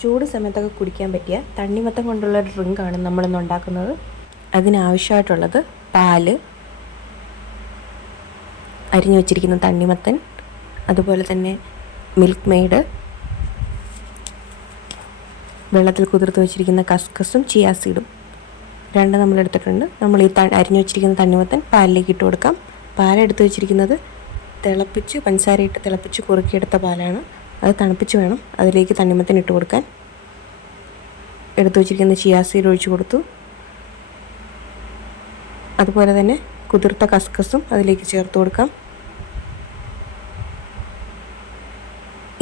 ചൂട് സമയത്തൊക്കെ കുടിക്കാൻ പറ്റിയ തണ്ണിമത്തൻ കൊണ്ടുള്ള ഡ്രിങ്കാണ് നമ്മളിന്ന് ഉണ്ടാക്കുന്നത്. അതിനാവശ്യമായിട്ടുള്ളത് പാല്, അരിഞ്ഞു വെച്ചിരിക്കുന്ന തണ്ണിമത്തൻ, അതുപോലെ തന്നെ മിൽക്ക് മെയ്ഡ്, വെള്ളത്തിൽ കുതിർത്ത് വെച്ചിരിക്കുന്ന കസ്കസും ചിയാ സീഡും രണ്ടും നമ്മളെടുത്തിട്ടുണ്ട്. നമ്മൾ ഈ അരിഞ്ഞു വെച്ചിരിക്കുന്ന തണ്ണിമത്തൻ പാലിലേക്ക് ഇട്ട് കൊടുക്കാം. പാലെടുത്ത് വെച്ചിരിക്കുന്നത് പഞ്ചസാരയിട്ട് തിളപ്പിച്ച് കുറുക്കിയെടുത്ത പാലാണ്. അത് തണുപ്പിച്ച് വേണം അതിലേക്ക് തണ്ണിമത്തൻ ഇട്ട് കൊടുക്കാൻ. എടുത്തു വെച്ചിരിക്കുന്ന ചിയാ സീഡ് ഒഴിച്ച് കൊടുത്തു. അതുപോലെ തന്നെ കുതിർത്ത കസ്കസും അതിലേക്ക് ചേർത്ത് കൊടുക്കാം.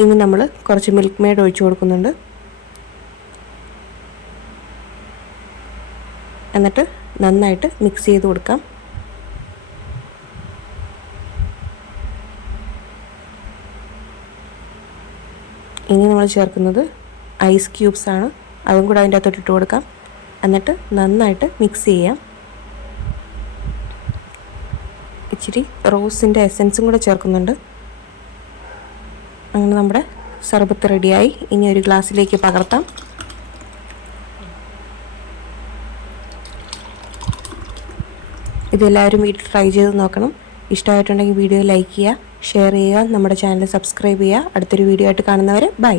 ഇനി നമ്മൾ കുറച്ച് മിൽക്ക് മെയ്ഡ് ഒഴിച്ച് കൊടുക്കുന്നുണ്ട്. എന്നിട്ട് നന്നായിട്ട് മിക്സ് ചെയ്ത് കൊടുക്കാം. ഇനി നമ്മൾ ചേർക്കുന്നത് ഐസ് ക്യൂബ്സ് ആണ്. അതും കൂടെ അതിൻ്റെ അകത്തോട്ട് ഇട്ട് കൊടുക്കാം. എന്നിട്ട് നന്നായിട്ട് മിക്സ് ചെയ്യാം. ഇച്ചിരി റോസിൻ്റെ എസൻസും കൂടെ ചേർക്കുന്നുണ്ട്. അങ്ങനെ നമ്മുടെ സർബത്ത് റെഡിയായി. ഇനി ഒരു ഗ്ലാസ്സിലേക്ക് പകർത്താം. ഇതെല്ലാവരും വീട്ടിൽ ട്രൈ ചെയ്ത് നോക്കണം. ഇഷ്ടമായിട്ടുണ്ടെങ്കിൽ വീഡിയോ ലൈക്ക് ചെയ്യുക, ഷെയർ ചെയ്യുക, നമ്മുടെ ചാനൽ സബ്സ്ക്രൈബ് ചെയ്യുക. അടുത്തൊരു വീഡിയോ ആയിട്ട് കാണുന്നവരെ ബൈ.